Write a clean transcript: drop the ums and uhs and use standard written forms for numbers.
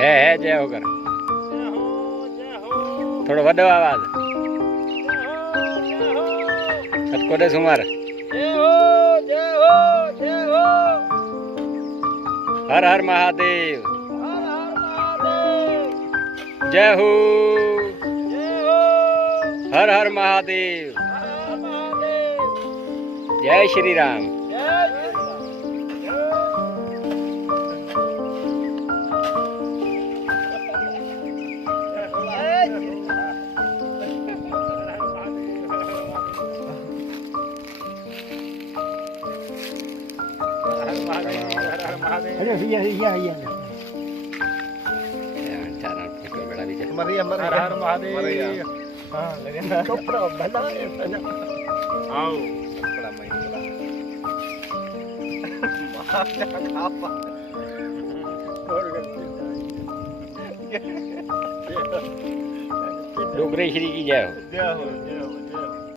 है जय हो कर थोड़ा वड्डो आवाज कटको दे सुमार हर हर महादेव जय हो हर हर महादेव जय श्री राम अरे iya cara फोटो बड़ा भी हमारे हर हर महादेव हां लगे कपड़ा भला है आओ कपड़ा महिला मार खापा और डोगरे श्री की जय हो जय हो